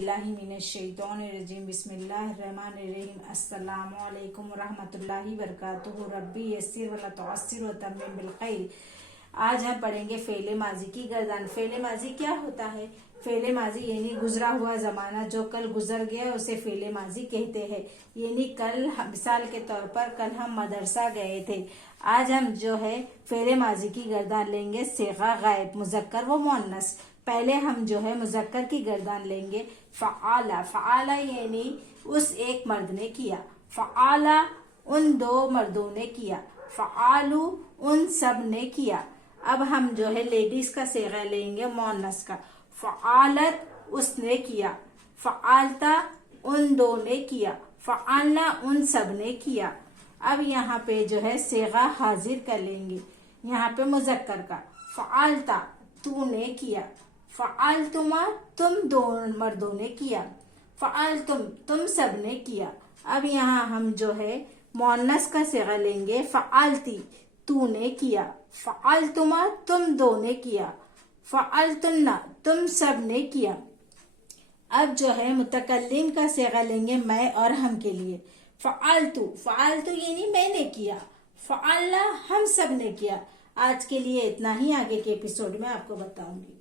बिस्मिल्लाहिर्रहमानिर्रहीम बिस्मिल्लाहिर्रहमानिर्रहीम अस्सलामु अलैकुम वरहमतुल्लाहि वबरकातुहू रब्बी यस्सिर वला तुअस्सिर व तम्मिम बिल खैर। आज हम पढ़ेंगे फेले माजी की गर्दान। फेले माजी क्या होता है? फेले माजी यानी गुजरा हुआ जमाना, जो कल गुजर गया उसे फेले माजी कहते हैं। यानी कल, मिसाल के तौर पर कल हम मदरसा गए थे। आज हम जो है फेले माजी की गर्दान लेंगे सीगा गायब, मुजक्कर व मुअन्नस। पहले हम जो है मुजक्कर की गर्दान लेंगे फ़आला। फ़आला यानी उस एक मर्द ने किया, फ़आला उन दो मर्दों ने किया, फ़आलू उन सब ने किया। अब हम जो है लेडीज का सेगा लेंगे मुअन्नस का, फ़आलत उसने किया, फ़आलता उन दो ने किया, फ़आलना उन सब ने किया। अब यहाँ पे जो है सेगा हाजिर कर लेंगे, यहाँ पे मुजक्कर का फ़आलता तूने किया, फ़आलतुमा तुम दो मर्दों ने किया, फ़आलतुम तुम सब ने किया। अब यहाँ हम जो है मुअन्नस का सेगा लेंगे फ़आलती तूने किया, फ़आलतुमा तुम दो ने किया, फ़आलतुन्ना तुम सब ने किया। अब जो है मुतकल्लिम का सेगा लेंगे मैं और हम के लिए, फ़आलतू। फ़आलतू यानी मैंने किया, फ़आलना हम सब ने किया। आज के लिए इतना ही, आगे के एपिसोड में आपको बताऊंगी।